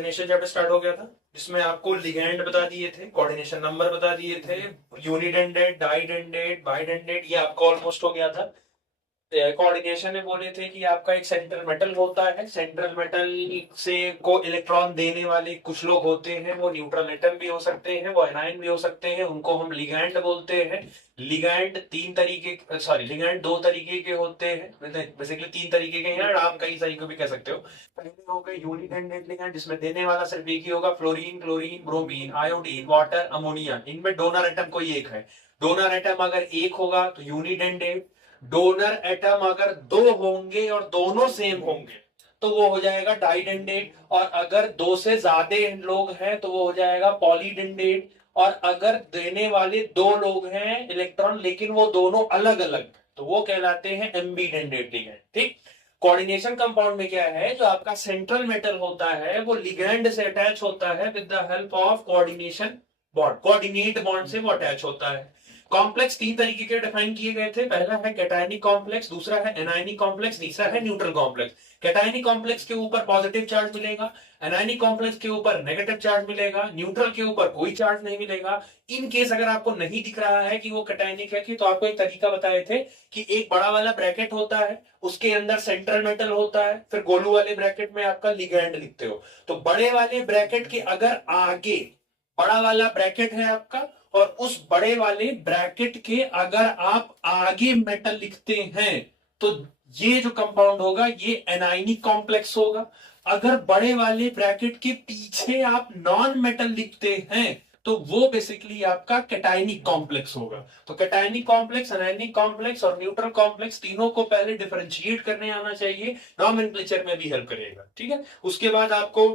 Coordination chapter start हो गया था, जिसमें आपको लिगैंड बता दिए थे, कोऑर्डिनेशन नंबर बता दिए थे, यूनिडेंडेट, डाइडेंडेट, बाइडेंडेट, ये आपको ऑलमोस्ट हो गया था। कोऑर्डिनेशन में बोले थे कि आपका एक सेंट्रल मेटल होता है, सेंट्रल मेटल से को इलेक्ट्रॉन देने वाले कुछ लोग होते हैं, वो न्यूट्रल एटम भी हो सकते हैं, वो एनाइन भी हो सकते हैं, उनको हम लिगैंड बोलते हैं। लिगैंड तीन तरीके, सॉरी लिगैंड दो तरीके के होते हैं, बेसिकली तीन तरीके के हैं, आप कई सारी को भी कह सकते हो। पहले हो गए यूनिडेंडेट लिगैंड, जिसमें देने वाला सिर्फ एक ही होगा, fluorine, chlorine, bromine, iodine, water, ammonia, इनमें डोनर एटम कोई एक है। डोनर एटम अगर एक होगा तो यूनिडेंडेट, डोनर एटम अगर दो होंगे और दोनों सेम होंगे तो वो हो जाएगा डाइडेंडेट, और अगर दो से ज्यादा लोग हैं तो वो हो जाएगा पॉलीडेंडेट, और अगर देने वाले दो लोग हैं इलेक्ट्रॉन लेकिन वो दोनों अलग अलग तो वो कहलाते हैं एम्बीडेंडेट लिगैंड। ठीक। कोऑर्डिनेशन कंपाउंड में क्या है, जो आपका सेंट्रल मेटल होता है वो लिगैंड से अटैच होता है with the help of coordination bond, coordinate bond से वो अटैच होता है। कॉम्प्लेक्स तीन तरीके के डिफाइन किए गए थे, पहला है कैटायनिक कॉम्प्लेक्स, दूसरा है एनायनिक कॉम्प्लेक्स, तीसरा है न्यूट्रल कॉम्प्लेक्स। कैटायनिक कॉम्प्लेक्स के ऊपर पॉजिटिव चार्ज मिलेगा, एनायनिक कॉम्प्लेक्स के ऊपर नेगेटिव चार्ज मिलेगा, न्यूट्रल के ऊपर कोई चार्ज नहीं मिलेगा। इन केस अगर आपको नहीं दिख रहा है कि वो कैटायनिक है कि, तो आपको एक तरीका बताए थे कि एक बड़ा वाला ब्रैकेट होता है, उसके अंदर सेंट्रल मेटल होता है, फिर गोलू वाले ब्रैकेट में आपका लिगैंड लिखते हो। तो बड़े वाले ब्रैकेट के अगर आगे बड़ा वाला ब्रैकेट है आपका, और उस बड़े वाले ब्रैकेट के अगर आप आगे मेटल लिखते हैं तो ये जो कंपाउंड होगा ये एनायनिक कॉम्प्लेक्स होगा। अगर बड़े वाले ब्रैकेट के पीछे आप नॉन मेटल लिखते हैं तो वो बेसिकली आपका कैटायनिक कॉम्प्लेक्स होगा। तो कैटायनिक कॉम्प्लेक्स, एनायनिक कॉम्प्लेक्स और न्यूट्रल कॉम्प्लेक्स तीनों को पहले डिफरेंशिएट करने आना चाहिए, नॉमेनक्लेचर में भी हेल्प करेगा। ठीक है। उसके बाद आपको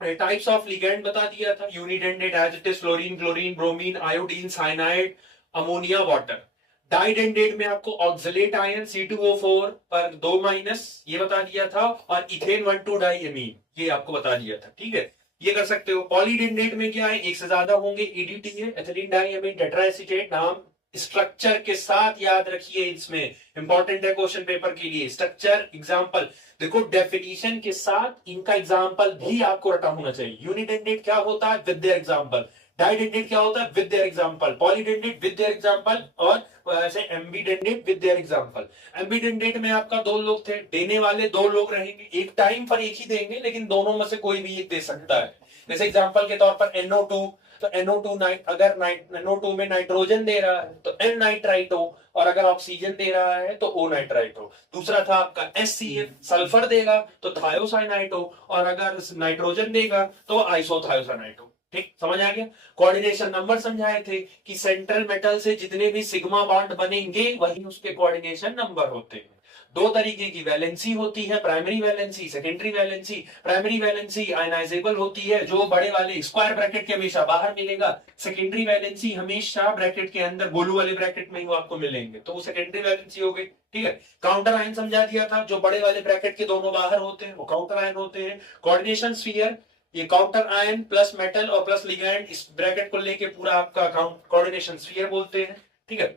टाइप्स ऑफ लिगैंड बता दिया था, unidentate as it is fluorine, chlorine, bromine, iodine, cyanide, ammonia, water. Didentate में आपको ऑक्सलेट आयन C2O4 पर 2 माइनस ये बता दिया था, और इथेन 1,2 डाइएमीन ये आपको बता दिया था। ठीक है, ये कर सकते हो। पॉलीडेंडेट में क्या है, एक से ज्यादा होंगे, EDT है, एथिलीन डाइएमीन टेट्राएसीटेट। नाम स्ट्रक्चर के साथ याद रखिए, इसमें इंपॉर्टेंट है क्वेश्चन पेपर के लिए। स्ट्रक्चर एग्जांपल देखो, डेफिनेशन के साथ इनका एग्जांपल भी आपको रटा होना चाहिए। यूनिडेंडेट क्या होता है, विद देयर एग्जांपल। डाइडेंडेट क्या होता है, with their example. Polydentate with their example, और ऐसे ambidentate with their example. Ambidentate में आपका दो लोग थे, देने वाले दो लोग रहेंगे, एक टाइम पर एक ही देंगे लेकिन दोनों में से कोई भी एक दे सकता है। जैसे एग्जांपल के तौर पर NO2, तो NO2 अगर NO2 में नाइट्रोजन दे रहा है तो N नाइट्राइट हो, और अगर ऑक्सीजन दे रहा है तो O नाइट्राइट हो। दूसरा था आपका SCF, सल्फर देगा तो थायोसाइनाइट हो, और अगर नाइट्रोजन देगा तो आइसोथायोसाइनाइट हो। ठीक, समझ आ गया। कोऑर्डिनेशन नंबर समझाए थे कि सेंट्रल मेटल से जितने भी सिग्मा बॉन्ड बनेंगे वही उसके कोऑर्डिनेशन नंबर होते हैं। दो तरीके की वैलेंसी होती है, primary valency, secondary valency. Primary valency ionizable होती है, जो बड़े वाले स्क्वायर ब्रैकेट के हमेशा बाहर मिलेगा। सेकेंडरी वैलेंसी हमेशा ब्रैकेट के अंदर गोलू वाले ब्रैकेट में ही वो आपको मिलेंगे, तो वो सेकेंडरी वैलेंसी हो गई। ठीक है। काउंटर आयन समझा दिया था, जो बड़े वाले ब्रैकेट के दोनों बाहर होते हैं वो काउंटर आयन होते हैं। कोऑर्डिनेशन स्फीयर, ये काउंटर आयन प्लस मेटल और प्लस लिगैंड, इस ब्रैकेट को लेके पूरा आपका कोऑर्डिनेशन स्फीयर बोलते हैं। ठीक है।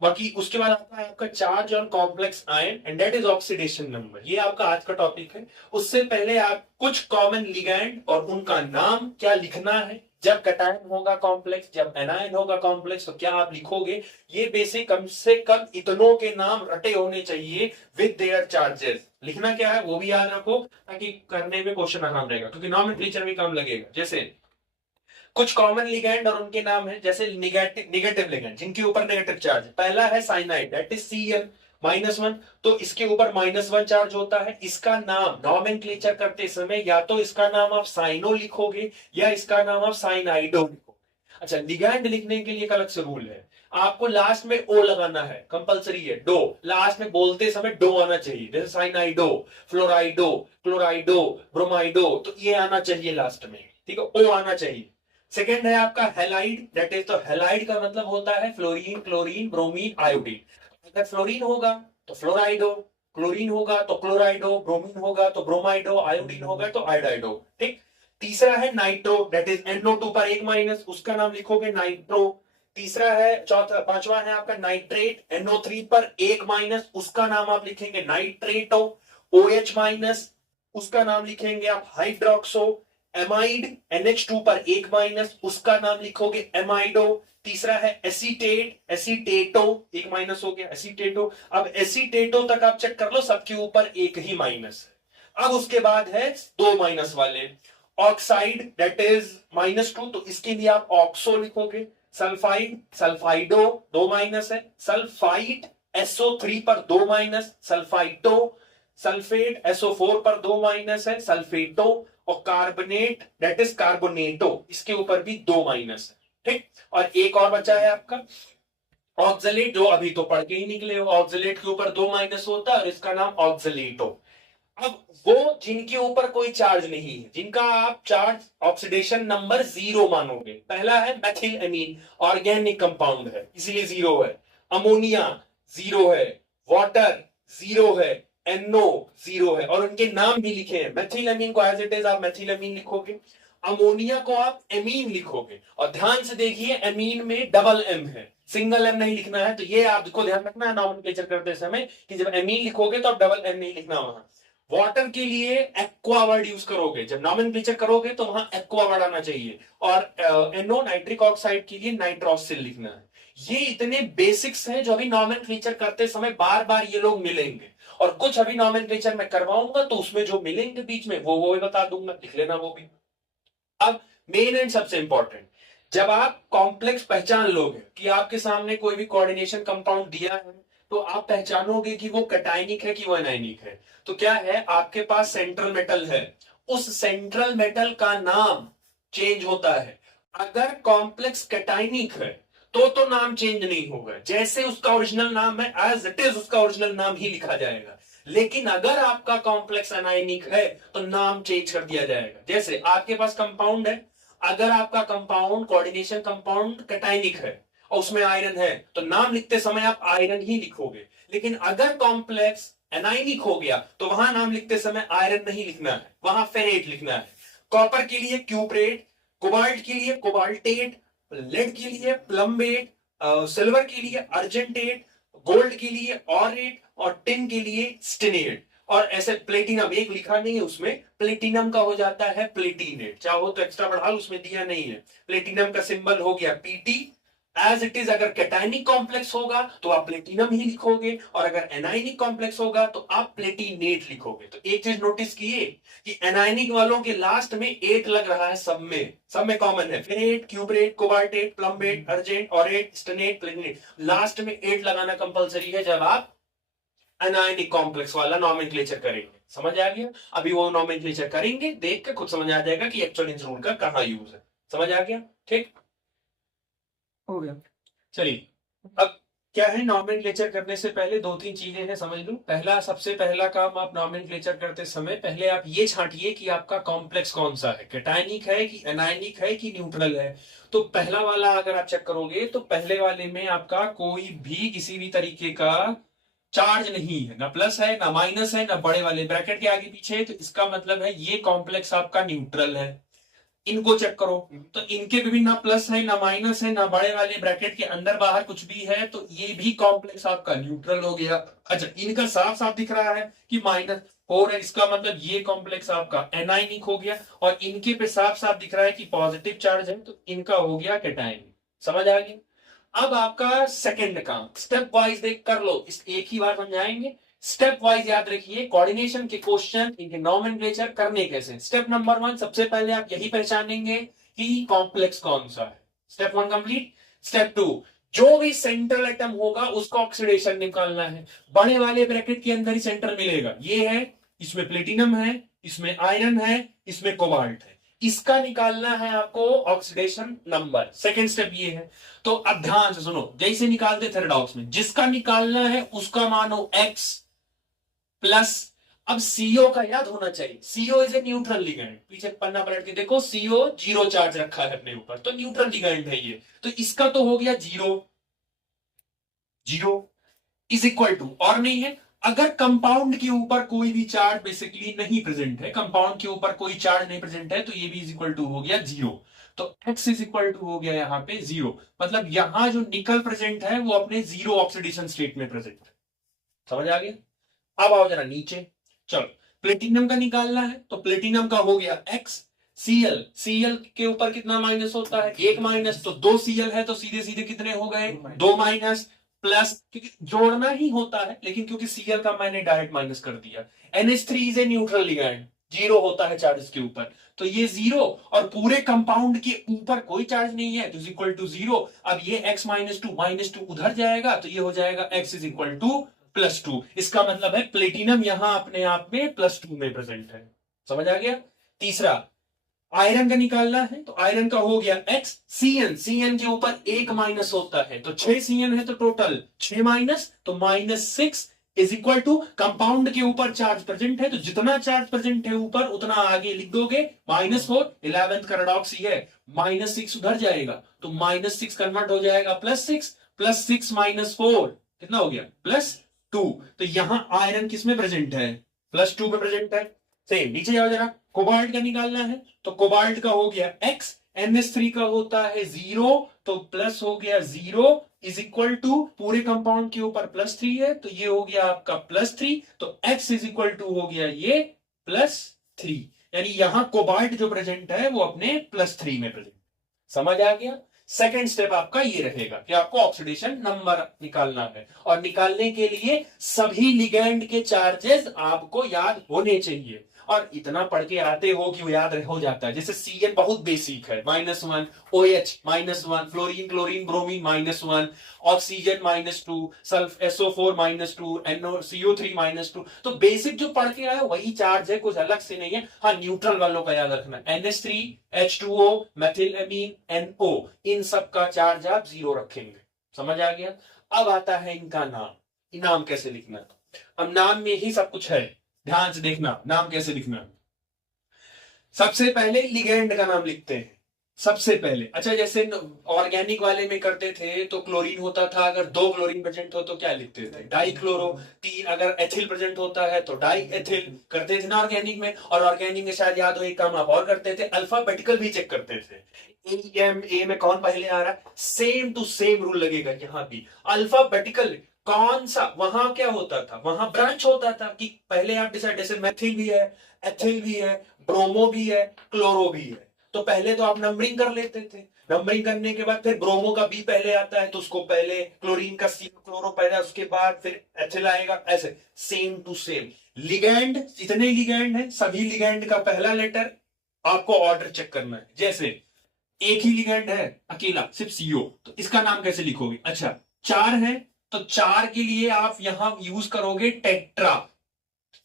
बाकी उसके बाद आता है आपका charge on complex ion, and that is oxidation number. ये आपका आज का टॉपिक है। उससे पहले आप कुछ कॉमन लिगैंड और उनका नाम क्या लिखना है, जब कैटायन होगा कॉम्प्लेक्स, जब एनायन होगा कॉम्प्लेक्स तो क्या आप लिखोगे, ये बेसिक कम से कम इतनों के नाम रटे होने चाहिए विद देयर चार्जेस। लिखना क्या है वो भी याद रखो, ताकि करने में क्वेश्चन आसान रहेगा, क्योंकि नॉमेनक्लेचर में काम लगेगा। जैसे कुछ कॉमन लिगैंड और उनके नाम है, जैसे निगेटिव लिगैंड जिनके ऊपर नेगेटिव चार्ज। पहला है साइनाइड, दैट इज Cl-1, तो इसके ऊपर -1 चार्ज होता है। इसका नाम नॉमेनक्लेचर करते समय या तो इसका नाम आप साइनो लिखोगे या इसका नाम आप साइनाइडो लिखोगे। अच्छा, लिगैंड लिखने के लिए एक अलग से रूल है, आपको लास्ट में ओ लगाना है, कंपलसरी है। डो लास्ट में बोलते समय डो आना चाहिए, जैसे साइनाइडो, फ्लोराइडो, क्लोराइडो, ब्रोमाइडो, तो ये आना चाहिए लास्ट में। ठीक है, ओ आना चाहिए। सेकेंड है आपका हेलाइड, दैट इज, तो हेलाइड का मतलब होता है फ्लोरीन, क्लोरीन, ब्रोमीन, आयोडीन। अगर फ्लोरीन होगा तो फ्लोराइडो, क्लोरीन होगा तो क्लोराइडो, ब्रोमीन होगा तो ब्रोमाइडो, आयोडीन होगा तो आयोडाइडो। ठीक। तीसरा है नाइट्रो, दैट इज NO2 पर 1 माइनस, उसका नाम लिखोगे नाइट्रो। तीसरा है, चौथा पांचवा है आपका नाइट्रेट, NO3 पर 1 माइनस, उसका नाम आप लिखेंगे नाइट्रेटो। OH माइनस, उसका नाम लिखेंगे आप हाइड्रोक्सो। एमाइड NH2 पर एक माइनस, उसका नाम लिखोगे एमाइडो। तीसरा है एसीटेट, एसीटेटो, एक माइनस हो गया एसीटेटो। अब एसीटेटो तक आप चेक कर लो, सबके ऊपर एक ही माइनस है। अब उसके बाद है दो माइनस वाले, ऑक्साइड दैट इज -2, तो इसके लिए आप ऑक्सो लिखोगे। सल्फाइड, सल्फाइडो, दो माइनस है। सल्फाइड SO3 पर दो माइनस, सल्फाइटो। सल्फेट SO4 पर दो माइनस है, सल्फेटो। और कार्बोनेट दैट इज कार्बोनेटो, इसके ऊपर भी दो माइनस है। ठीक, और एक और बचा है आपका ऑक्सलेट, जो अभी तो पढ़ के ही निकले हो। ऑक्सलेट के ऊपर दो माइनस होता है और इसका नाम ऑक्सलेटो। अब वो जिनके ऊपर कोई चार्ज नहीं है, जिनका आप चार्ज ऑक्सीडेशन नंबर 0 मानोगे, पहला है मेथिल एमीन, ऑर्गेनिक कंपाउंड है इसलिए 0 है। अमोनिया 0 है, वाटर 0 है, NO 0 है, और उनके नाम भी लिखे हैं। मेथिल एमीन को एज इट इज आप मेथिल एमीन लिखोगे, अमोनिया को आप एमीन लिखोगे। और ध्यान से देखिए, एमीन में डबल M है, सिंगल M नहीं लिखना है। तो ये आपको ध्यान रखना है नॉमेनक्लेचर करते समय कि जब एमीन लिखोगे तो आप डबल M नहीं लिखना वहां। वाटर के लिए एक्वा वर्ड यूज करोगे, जब नॉमेनक्लेचर करोगे तो वहां एक्वा वर्ड आना चाहिए। और NO नाइट्रिक ऑक्साइड के लिए नाइट्रोसिल लिखना है। ये इतने बेसिक्स हैं जो अभी नॉमेनक्लेचर करते समय बार बार ये लोग मिलेंगे, और कुछ अभी नॉमेनक्लेचर में करवाऊंगा तो उसमें जो मिलेंगे बीच में वो भी बता दूंगा, लिख लेना वो भी। अब मेन एंड सबसे इंपॉर्टेंट, जब आप कॉम्प्लेक्स पहचान लोगे कि आपके सामने कोई भी कोऑर्डिनेशन कंपाउंड दिया है, तो आप पहचानोगे कि वो कैटायनिक है कि वो एनायनिक है। तो क्या है, आपके पास सेंट्रल मेटल है, उस सेंट्रल मेटल का नाम चेंज होता है। अगर कॉम्प्लेक्स कैटायनिक है तो नाम चेंज नहीं होगा, जैसे उसका ओरिजिनल नाम है एज इट इज उसका ओरिजिनल नाम ही लिखा जाएगा। लेकिन अगर आपका कॉम्प्लेक्स एनायनिक है तो नाम चेंज कर दिया जाएगा। जैसे आपके पास कंपाउंड है, अगर आपका कंपाउंड कोऑर्डिनेशन कंपाउंड कैटायनिक है और उसमें आयरन है तो नाम लिखते समय आप आयरन ही लिखोगे। लेकिन अगर कॉम्प्लेक्स एनायनिक हो गया तो वहां नाम लिखते समय आयरन नहीं लिखना है, वहां फेरेट लिखना है। कॉपर के लिए क्यूप्रेट, कोबाल्ट के लिए कोबाल्टेट, लेड के लिए प्लम्बेट, सिल्वर के लिए अर्जेंटेट, गोल्ड के लिए ऑरेट, और टिन के लिए स्टिनेट। और ऐसे प्लेटिनम एक लिखा नहीं है उसमें, प्लेटिनम का हो जाता है प्लेटिनेट, चाहो तो एक्स्ट्रा बढ़ा लो, उसमें दिया नहीं है। प्लेटिनम का सिंबल हो गया PT एज इट इज। अगर कैटायनिक कॉम्प्लेक्स होगा तो आप प्लेटिनम ही लिखोगे, और अगर एनायनिक कॉम्प्लेक्स होगा तो आप प्लेटिनेट लिखोगे। तो एक चीज नोटिस किए कि एनायनिक वालों के लास्ट में 8 लग रहा है, सब में कॉमन है। Ferrate, cuprate, cobaltate, plumbate, argentate, aurate, stannate, platinate, last में 8 लगाना कंपलसरी है जब आप एनायनिक कॉम्प्लेक्स वाला नॉमेनक्लेचर करेंगे। समझ आ गया? अभी वो नॉमेनक्लेचर करेंगे, देख के खुद समझ आ जाएगा कि एक्चुअल इन रूल का कहां यूज है। समझ आ गया? ठीक हो गया। चलिए, अब क्या है, नॉमेनक्लेचर करने से पहले दो तीन चीजें हैं, समझ लो। पहला, सबसे पहला काम आप नॉमेनक्लेचर करते समय पहले आप ये छांटिए कि आपका कॉम्प्लेक्स कौन सा है, कैटायनिक है कि एनायनिक है कि न्यूट्रल है। तो पहला वाला अगर आप चेक करोगे तो पहले वाले में आपका कोई भी किसी भी तरीके का चार्ज नहीं है, ना प्लस है ना माइनस है, ना बड़े वाले ब्रैकेट के आगे पीछे, तो इसका मतलब है ये कॉम्प्लेक्स आपका न्यूट्रल है। इनको चेक करो तो इनके भी ना प्लस है ना माइनस है ना बड़े वाले ब्रैकेट के अंदर बाहर कुछ भी है, तो ये भी कॉम्प्लेक्स आपका न्यूट्रल हो गया। अच्छा, इनका साफ साफ दिख रहा है कि -4 है, इसका मतलब ये कॉम्प्लेक्स आपका एनायनिक हो गया। और इनके पे साफ साफ दिख रहा है कि पॉजिटिव चार्ज है, तो इनका हो गया कैटायनिक। समझ आ गई? अब आपका सेकंड काम स्टेप वाइज देख कर लो, इस एक ही बार समझाएंगे। स्टेप वाइज याद रखिए, कोऑर्डिनेशन के क्वेश्चन, इनके नॉमेनक्लेचर करने कैसे। स्टेप नंबर 1, सबसे पहले आप यही पहचानेंगे कि कॉम्प्लेक्स कौन सा है। Step 1 complete. स्टेप 2, जो भी सेंट्रल एटम होगा उसका ऑक्सीडेशन निकालना है। बड़े वाले ब्रैकेट के अंदर ही सेंटर मिलेगा, ये है, इसमें प्लेटिनम है, इसमें आयरन है, इसमें कोबाल्ट है, इसका निकालना है आपको ऑक्सीडेशन नंबर। सेकेंड स्टेप ये है। तो अब ध्यान से सुनो, जैसे निकालते थे रेडॉक्स में, जिसका निकालना है उसका मानो X प्लस। अब CO का याद होना चाहिए, CO is a neutral ligand. पीछे पन्ना पलट के देखो, CO 0 चार्ज रखा है अपने ऊपर, तो न्यूट्रल लिगेंड है ये। तो इसका तो हो गया 0 इज इक्वल टू, और नहीं है, अगर कंपाउंड के ऊपर कोई भी चार्ज बेसिकली नहीं प्रेजेंट है, कंपाउंड के ऊपर कोई चार्ज नहीं प्रेजेंट है, तो ये भी इज इक्वल टू हो गया 0। तो X इज इक्वल टू हो गया यहां पे 0, मतलब यहां जो निकल प्रेजेंट है वो अपने 0 ऑक्सीडेशन स्टेट में प्रेजेंट है। समझ आ गया? अब आओ जरा नीचे, चलो प्लेटिनम का निकालना है, तो प्लेटिनम का हो गया X, Cl, Cl के ऊपर कितना माइनस होता है? एक माइनस, तो 2 Cl है तो सीधे सीधे कितने हो गए? 2 माइनस, प्लस, क्योंकि जोड़ना ही होता है लेकिन क्योंकि Cl का मैंने डायरेक्ट माइनस कर दिया। NH3 is a neutral ligand, zero होता है चार्ज के ऊपर, तो ये जीरो, और पूरे कंपाउंड के ऊपर कोई चार्ज नहीं है तो इज इक्वल टू जीरो। अब ये x माइनस टू उधर जाएगा तो ये हो जाएगा x इज इक्वल टू +2। इसका मतलब है प्लेटिनम यहां अपने आप में +2 में प्रेजेंट है। समझ आ गया? तीसरा, आयरन का निकालना है तो आयरन का हो गया x, Cn के ऊपर एक माइनस होता है तो 6 Cn है तो टोटल 6 माइनस, तो -6 इज इक्वल टू कंपाउंड के ऊपर चार्ज प्रेजेंट है तो जितना चार्ज प्रेजेंट है ऊपर उतना आगे लिख दोगे -4। 11th का रेडॉक्स ही है, -6 उधर जाएगा तो -6 कन्वर्ट हो जाएगा +6, +6 -4 कितना हो गया? +2। तो यहां आयरन किस में प्रेजेंट है? +2 में प्रेजेंट है। सेम नीचे जाओ जरा, कोबाल्ट का निकालना है तो कोबाल्ट का हो गया x, NH3 का होता है 0 तो प्लस हो गया 0 इज इक्वल टू पूरे कंपाउंड के ऊपर +3 है तो ये हो गया आपका +3, तो x इज इक्वल टू हो गया ये +3, यानी यहां कोबाल्ट जो प्रेजेंट है वो अपने +3 में प्रेजेंट। समझ आ गया? सेकेंड स्टेप आपका ये रहेगा कि आपको ऑक्सीडेशन नंबर निकालना है और निकालने के लिए सभी लिगैंड के चार्जेस आपको याद होने चाहिए, और इतना पढ़ के आते हो कि वो याद हो जाता है। जैसे Cn बहुत बेसिक है, -1, OH -1, fluorine chlorine bromine -1, oxygen -2, sulph SO4 -2, CO3 -2, तो बेसिक जो पढ़ के आया वही चार्ज है, कुछ अलग से नहीं है। हाँ, न्यूट्रल वालों का याद रखना, NH3, H2O, मेथिलएमीन, NO, इन सब का चार्ज आप 0 रखेंगे। समझ आ गया? अब आता है इनका नाम, नाम कैसे लिखना। अब नाम में ही सब कुछ है, ध्यान से देखना नाम कैसे लिखना। सबसे पहले लिगेंड का नाम लिखते हैं सबसे पहले। अच्छा, जैसे ऑर्गेनिक वाले में करते थे तो क्लोरीन होता था, अगर 2 क्लोरीन प्रेजेंट हो तो क्या लिखते थे? Die chloro. 3 अगर एथिल प्रेजेंट होता है तो डाई एथिल करते थे ना ऑर्गेनिक में। और ऑर्गेनिक में शायद याद हो एक काम आप और करते थे, अल्फाबेटिकल भी चेक करते थे। ए में कौन पहले आ रहा है, सेम टू सेम रूल लगेगा यहाँ भी। अल्फाबेटिकल कौन सा, वहां क्या होता था, वहां ब्रांच होता था कि पहले आप डिसाइड, जैसे मेथिल भी है, एथिल भी है, ब्रोमो भी है, क्लोरो भी है, तो पहले तो आप नंबरिंग कर लेते थे। नंबरिंग करने के बाद फिर ब्रोमो का बी पहले आता है तो उसको पहले, क्लोरीन का सी, क्लोरो पहले, उसके बाद फिर एथिल आएगा, ऐसे सेम टू सेम। लिगैंड, जितने लिगैंड है सभी लिगैंड का पहला लेटर आपको ऑर्डर चेक करना है। जैसे एक ही लिगैंड है अकेला सिर्फ CO, तो इसका नाम कैसे लिखोगे? अच्छा, 4 है तो 4 के लिए आप यहां यूज करोगे टेट्रा,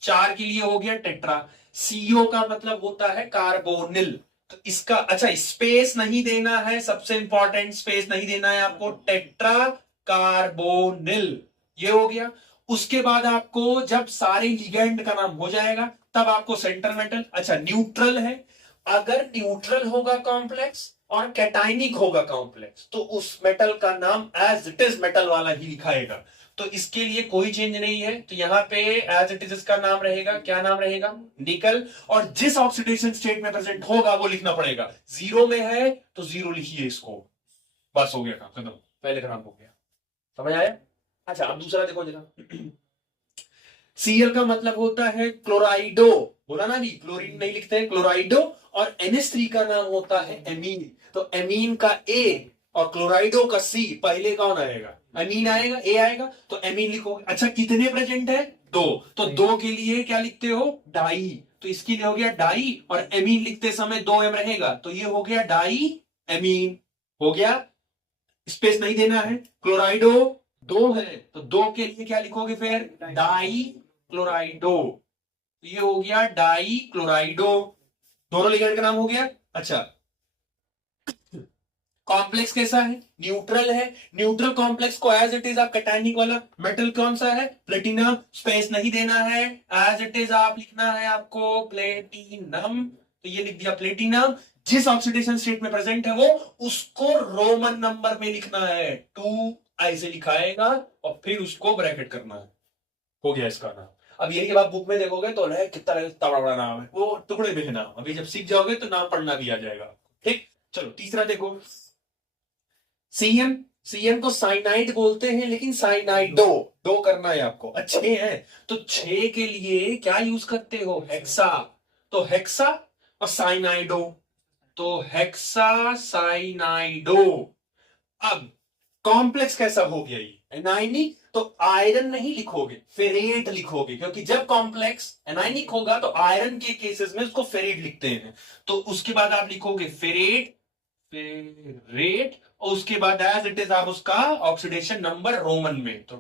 4 के लिए हो गया टेट्रा। CO का मतलब होता है कार्बोनिल, तो इसका, अच्छा स्पेस नहीं देना है, सबसे इंपॉर्टेंट स्पेस नहीं देना है आपको, टेट्रा कार्बोनिल, ये हो गया। उसके बाद आपको जब सारे लिगेंड का नाम हो जाएगा तब आपको सेंट्रल मेटल, अच्छा न्यूट्रल है, अगर न्यूट्रल होगा कॉम्प्लेक्स और कैटाइनिक होगा कॉम्प्लेक्स तो उस मेटल का नाम एज इट इज मेटल वाला ही लिखाएगा, तो इसके लिए कोई चेंज नहीं है। तो यहाँ पे एज इट इज इसका नाम रहेगा, क्या नाम रहेगा? निकल। और जिस ऑक्सीडेशन स्टेट में प्रेजेंट होगा वो लिखना पड़ेगा। 0 में है तो 0 लिखिए इसको, बस हो गया काम खत्म, पहले का नाम हो गया। समझ आया? अच्छा, अब दूसरा देखो जरा। Cl का मतलब होता है क्लोराइडो, बोला ना भी, क्लोरीन नहीं लिखते हैं, क्लोराइडो। और NH3 का नाम होता है एमीन, तो एमीन का A और क्लोराइडो का C, पहले कौन आएगा? एमीन आएगा, A आएगा, तो एमीन लिखोगे। अच्छा, कितने प्रेजेंट है? 2, तो 2 के लिए क्या लिखते हो? डाई, तो इसके लिए हो गया डाई, और एमीन लिखते समय 2M रहेगा तो ये हो गया डाई एमीन, हो गया। स्पेस नहीं देना है। क्लोराइडो 2 है तो 2 के लिए क्या लिखोगे फिर? डाई क्लोराइडो, ये हो गया डाई क्लोराइडो, दोनों लिगेंड का नाम हो गया। अच्छा, कॉम्प्लेक्स कैसा है? न्यूट्रल है। न्यूट्रल कॉम्प्लेक्स को एज इट इज आप कैटायनिक वाला मेटल कौन सा है? प्लेटिनम, स्पेस नहीं देना है, एज इट इज आप लिखना है आपको प्लेटिनम, तो ये लिख दिया प्लेटिनम। जिस ऑक्सीडेशन स्टेट में प्रेजेंट है वो उसको रोमन नंबर में लिखना है, 2 ऐसे लिखाएगा और फिर उसको ब्रैकेट करना है, हो गया इसका नाम। अब यही जब आप बुक में देखोगे तो कितना बड़ा नाम है, वो टुकड़े में है नाम, अभी जब सीख जाओगे तो नाम पढ़ना भी आ जाएगा। ठीक, चलो तीसरा देखो। सीएन को साइनाइड बोलते हैं लेकिन साइनाइडो, दो करना है आपको। अच्छे हैं तो 6 के लिए क्या यूज करते हो? हेक्सा, तो हेक्सा और साइनाइडो, तो हेक्सा साइनाइडो। अब कॉम्प्लेक्स कैसा हो गया ये, एनायनिक, तो आयरन नहीं लिखोगे, फेरेट लिखोगे, क्योंकि जब कॉम्प्लेक्स एनायनिक होगा तो आयरन के केसेस में उसको फेरेट लिखते हैं। तो उसके बाद आप लिखोगे फेरेट, फेरेट, और उसके बाद एज इट इज आप उसका ऑक्सीडेशन नंबर रोमन में, तो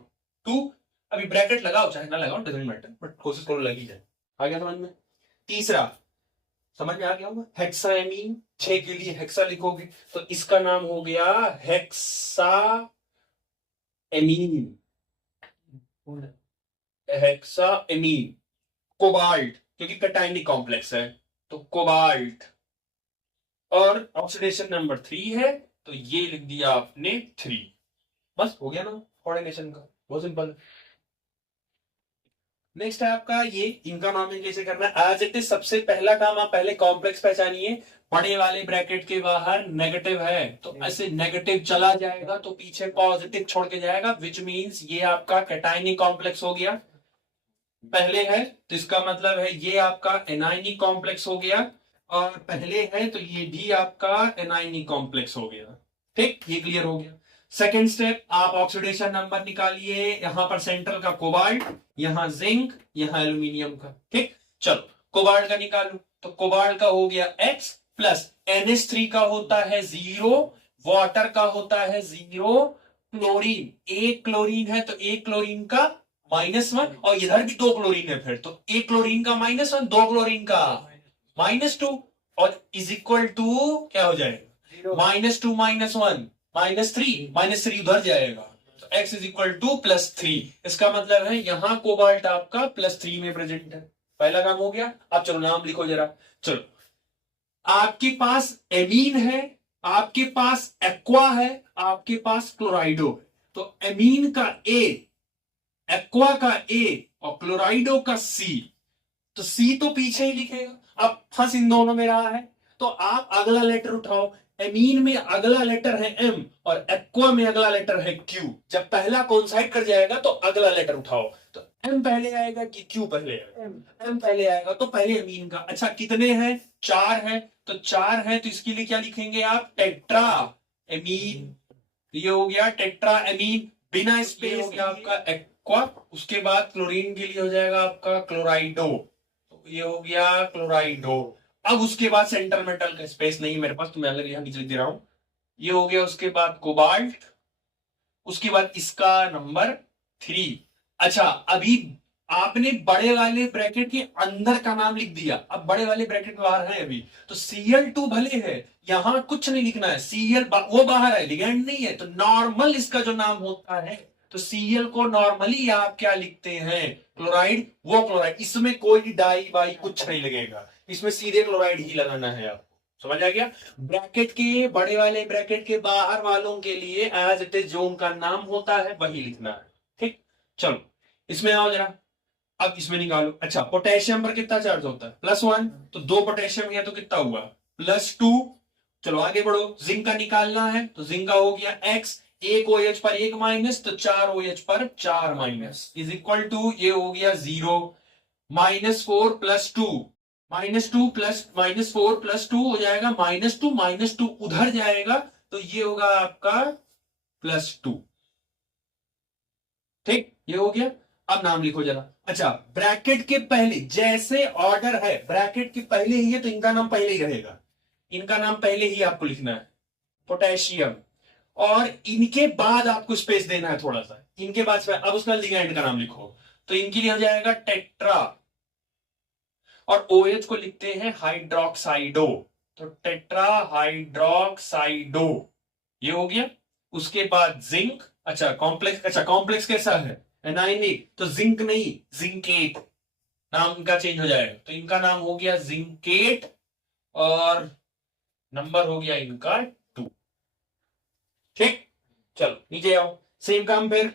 2। अभी ब्रैकेट लगाओ चाहे ना लगाओ, डजंट मैटर, बट कोशिश करो लगी जाए। आ गया समझ में? तीसरा समझ में आ गया होगा, हेक्साएमीन, 6 के लिए हेक्सा लिखोगे, तो इसका नाम हो गया hexa amine, hexa amine. Cobalt, क्योंकि कटायनिक कॉम्प्लेक्स है, तो कोबाल्ट, और ऑक्सीडेशन नंबर 3 है, तो ये लिख दिया आपने 3। बस हो गया ना कोऑर्डिनेशन का, बहुत सिंपल। नेक्स्ट है आपका ये, इनका नाम कैसे करना है, एज इट इज। सबसे पहला काम, आप पहले कॉम्प्लेक्स पहचानिए, बड़े वाले ब्रैकेट के बाहर नेगेटिव है, तो ऐसे नेगेटिव चला जाएगा तो पीछे पॉजिटिव छोड़ के जाएगा, विच मींस ये आपका कैटायनिक कॉम्प्लेक्स हो गया। पहले है तो इसका मतलब है ये आपका एनायनिक कॉम्प्लेक्स हो गया, और पहले है तो ये भी आपका एनायनिक कॉम्प्लेक्स हो गया। ठीक, ये क्लियर हो गया। सेकेंड स्टेप, आप ऑक्सीडेशन नंबर निकालिए, यहां पर सेंट्रल का कोबाल्ट, यहां जिंक, यहां एल्यूमिनियम का। ठीक, चलो कोबाल्ट का निकालो, तो कोबाल्ट का हो गया X प्लस NH3 का होता है 0, वाटर का होता है 0, क्लोरीन, एक क्लोरीन है तो एक क्लोरीन का -1, और इधर भी 2 क्लोरीन है, फिर तो एक क्लोरीन का -1, 2 क्लोरीन का -2, और इज इक्वल टू क्या हो जाएगा, -2 -1 -3 उधर जाएगा, तो x इज इक्वल टू +3। इसका मतलब है यहां कोबाल्ट आपका +3 में प्रेजेंट है। पहला काम हो गया। अब चलो नाम लिखो जरा। चलो, आपके पास एमीन है, आपके पास एक्वा है, आपके पास क्लोराइडो है, तो एमीन का A, एक्वा का A और क्लोराइडो का C, तो C तो पीछे ही लिखेगा। अब फंस इन दोनों में रहा है, तो आप अगला लेटर उठाओ। एमीन में अगला लेटर है M और एक्वा में अगला लेटर है Q। जब पहला कोइंसाइड कर जाएगा तो अगला लेटर उठाओ, तो M पहले आएगा कि Q पहले आएगा? M पहले आएगा, तो पहले एमीन का। अच्छा कितने हैं, 4 है, तो 4 है तो इसके लिए क्या लिखेंगे आप, टेट्रा एमीन। ये हो गया टेट्रा एमीन, बिना स्पेस हो गया आपका एक्वा। उसके बाद क्लोरीन के लिए हो जाएगा आपका क्लोराइडो, तो ये हो गया क्लोराइडो। अब उसके बाद सेंटर मेटल का स्पेस नहीं मेरे पास, तो मैं अलग यहां नीचे दे रहा हूं। ये हो गया, उसके बाद कोबाल्ट, उसके बाद इसका नंबर 3। अच्छा अभी आपने बड़े वाले ब्रैकेट के अंदर का नाम लिख दिया, अब बड़े वाले ब्रैकेट बाहर है अभी, तो Cl2 भले है, यहां कुछ नहीं लिखना है, वो बाहर है, लिगेंड नहीं है, तो नॉर्मल इसका जो नाम होता है, तो Cl को नॉर्मली आप क्या लिखते हैं, क्लोराइड, वो क्लोराइड, इसमें कोई डाई बाई कुछ नहीं लगेगा, इसमें सीधे क्लोराइड ही लगाना है आपको। समझ आ गया? ब्रैकेट के, बड़े वाले ब्रैकेट के बाहर वालों के लिए एज इट इज जो उनका नाम होता है वही लिखना है। ठीक, चलो इसमें आओ जरा, अब इसमें निकालो। अच्छा पोटेशियम पर कितना चार्ज होता है, +1, तो 2 पोटेशियम है तो कितना हुआ, +2। चलो आगे बढ़ो, जिंक का निकालना है, तो जिंक का हो गया X, 1 OH पर 1 माइनस, तो 4 OH पर 4 माइनस, इज इक्वल टू, ये हो गया 0, -4 + 2, -2 प्लस -4 + 2 हो जाएगा -2 उधर जाएगा, तो ये होगा आपका +2। ठीक, ये हो गया। अब नाम लिखो जरा। अच्छा ब्रैकेट के पहले जैसे ऑर्डर है, ब्रैकेट के पहले ही है तो इनका नाम पहले ही रहेगा, इनका नाम पहले ही आपको लिखना है, पोटेशियम, और इनके बाद आपको स्पेस देना है थोड़ा सा, इनके बाद अब उसका लिगेंड का नाम लिखो, तो इनके लिए हो जाएगा टेट्रा, और OH को लिखते हैं हाइड्रोक्साइडो, तो टेट्रा हाइड्रोक्साइडो, ये हो गया। उसके बाद जिंक, अच्छा कॉम्प्लेक्स कैसा है, एनायनिक, तो जिंक नहीं जिंकेट, नाम इनका चेंज हो जाएगा, तो इनका नाम हो गया जिंकेट, और नंबर हो गया इनका 2। ठीक, चलो नीचे आओ, सेम काम फिर,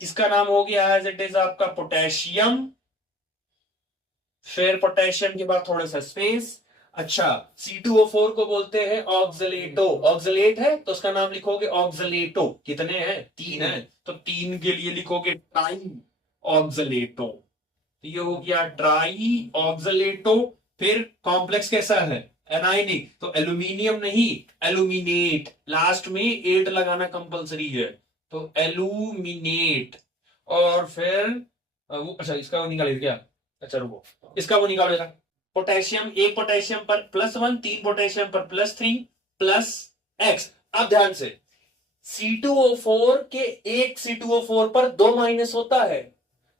इसका नाम हो गया एज इट इज आपका पोटेशियम, फिर पोटेशियम के बाद थोड़ा सा स्पेस। अच्छा C2O4 को बोलते हैं ऑक्सलेटो, ऑक्सलेट है तो उसका नाम लिखोगे ऑक्सलेटो, कितने हैं, 3 है, तो 3 के लिए लिखोगे ट्राई ऑक्सलेटो, तो ये हो गया ट्राई ऑक्सलेटो। फिर कॉम्प्लेक्स कैसा है, एनाइनिक, तो एल्यूमिनियम नहीं एल्यूमिनेट, लास्ट में 8 लगाना कंपलसरी है, तो एल्यूमिनेट। और फिर वो अच्छा इसका वो निकालेगा क्या, अच्छा रुको इसका वो निकालेगा, पोटेशियम, एक पोटेशियम पर +1, 3 पोटेशियम पर +3 प्लस एक्स। अब ध्यान से C2O4 के एक C2O4 पर 2 माइनस होता है,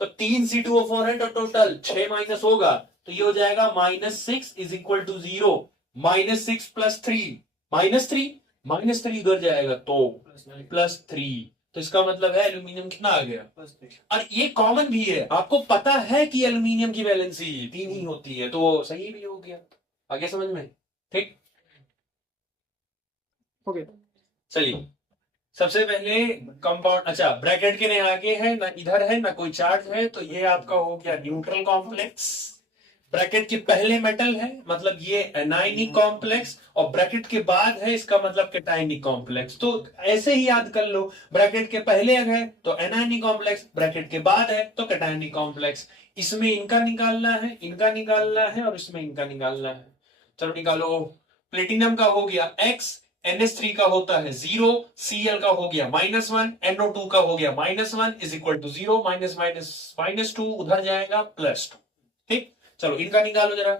तो 3 C2O4 है तो टोटल 6 माइनस होगा, तो ये हो जाएगा -6 इज इक्वल टू 0, -6 + 3 -3, -3 उधर जाएगा तो +3, तो इसका मतलब है एल्यूमिनियम कितना आ गया, और ये कॉमन भी है, आपको पता है कि एल्यूमिनियम की वैलेंसी 3 ही होती है, तो सही भी हो गया। आगे समझ में, ठीक, ओके चलिए। सबसे पहले कंपाउंड, अच्छा ब्रैकेट के आगे है ना, इधर है ना कोई चार्ज है, तो ये आपका हो गया न्यूट्रल कॉम्प्लेक्स। ब्रैकेट के पहले मेटल है मतलब ये एनाइनिक कॉम्प्लेक्स, और ब्रैकेट के बाद है इसका मतलब कैटायनिक कॉम्प्लेक्स, तो ऐसे ही याद कर लो, ब्रैकेट के पहले है तो एनाइनिक कॉम्प्लेक्स, ब्रैकेट के बाद है तो कैटायनिक कॉम्प्लेक्स। इसमें इनका निकालना है, इनका निकालना है, और इसमें इनका निकालना है। चलो निकालो। प्लेटिनम का हो गया X, NH3 का होता है 0, Cl का हो गया -1, NO2 का हो गया -1 is equal to 0, minus minus -2 उधर जाएगा +2। ठीक, चलो इनका निकालो जरा।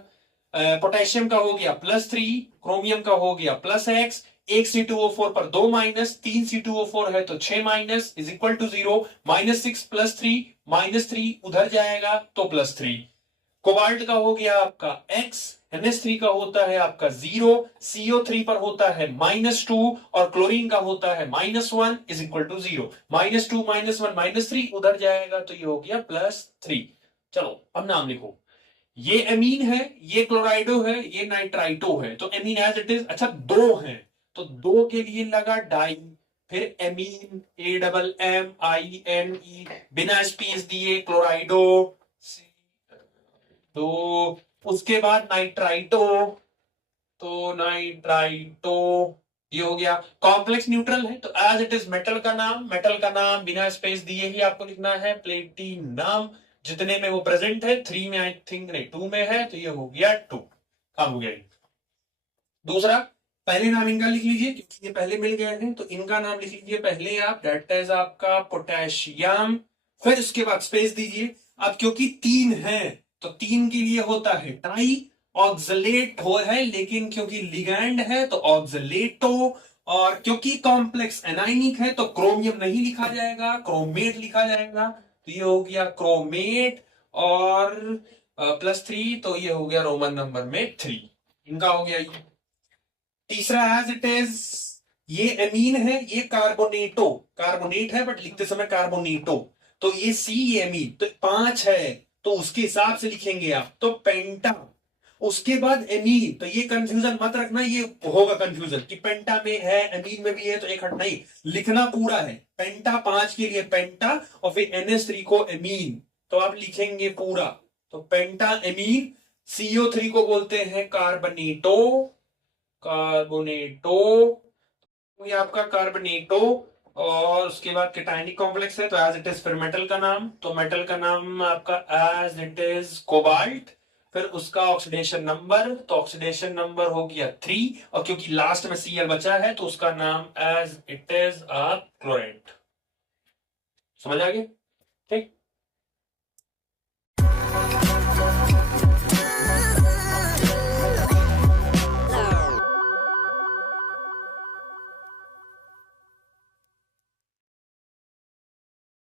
पोटेशियम का हो गया +3, क्रोमियम का हो गया +x, एक C2O4 पर 2 माइनस, 3 C2O4 है तो 6 माइनस इज इक्वल टू 0, -6 + 3 -3 उधर जाएगा तो +3। कोबाल्ट का हो गया आपका x, NH3 का होता है आपका 0, CO3 पर होता है -2, और क्लोरीन का होता है -1 इज इक्वल टू 0, -2 -1 -3 उधर जाएगा तो ये हो गया +3। चलो अब नाम लिखो, ये एमीन है, ये क्लोराइडो है, ये नाइट्राइटो है, तो एमीन एज इट इज। अच्छा दो है तो दो के लिए लगा डाई, फिर एमीन AMMINE बिना स्पेस दिए क्लोराइडो, तो उसके बाद नाइट्राइटो, तो नाइट्राइटो ये हो गया। कॉम्प्लेक्स न्यूट्रल है तो एज इट इज मेटल का नाम, मेटल का नाम बिना स्पेस दिए ही आपको लिखना है प्लेटिनम, जितने में वो प्रेजेंट है 3 में आई थिंक नहीं 2 में है, तो ये हो गया 2, काम हो गया। दूसरा, पहले नाम इनका लिख लीजिए क्योंकि ये पहले मिल गए हैं, तो इनका नाम लिख लीजिए पहले आप, दैट इज आपका पोटेशियम, फिर उसके बाद स्पेस दीजिए। अब क्योंकि 3 है तो 3 के लिए होता है ट्राई, ऑक्सलेट हो है लेकिन क्योंकि लिगैंड है तो ऑक्सलेटो, और क्योंकि कॉम्प्लेक्स एनाइनिक है तो क्रोमियम नहीं लिखा जाएगा, क्रोमेट लिखा जाएगा, तो ये हो गया क्रोमेट, और +3 तो ये हो गया रोमन नंबर में 3, इनका हो गया ये। तीसरा एज इट इज, ये एमीन है, ये कार्बोनेटो, कार्बोनेट है बट लिखते समय कार्बोनेटो, तो ये सी एमीन तो 5 है, तो उसके हिसाब से लिखेंगे आप, तो पेंटा। उसके बाद एमीन, तो ये कंफ्यूजन मत रखना, ये होगा कंफ्यूजन कि पेंटा में है एमीन में भी है तो एक हट नहीं, लिखना पूरा है, पेंटा 5 के लिए पेंटा, और फिर NH3 को एमीन, तो आप लिखेंगे पूरा, तो पेंटा एमीन। CO3 को बोलते हैं कार्बोनेटो, कार्बोनेटो, ये आपका कार्बोनेटो, और उसके बाद कैटायनिक कॉम्प्लेक्स है तो एज इट इज, फिर मेटल का नाम, तो मेटल का नाम आपका एज इट इज कोबाल्ट, फिर उसका ऑक्सीडेशन नंबर, तो ऑक्सीडेशन नंबर हो गया 3, और क्योंकि लास्ट में Cl बचा है तो उसका नाम एज इट इज क्लोरेट। समझ आ गया, ठीक।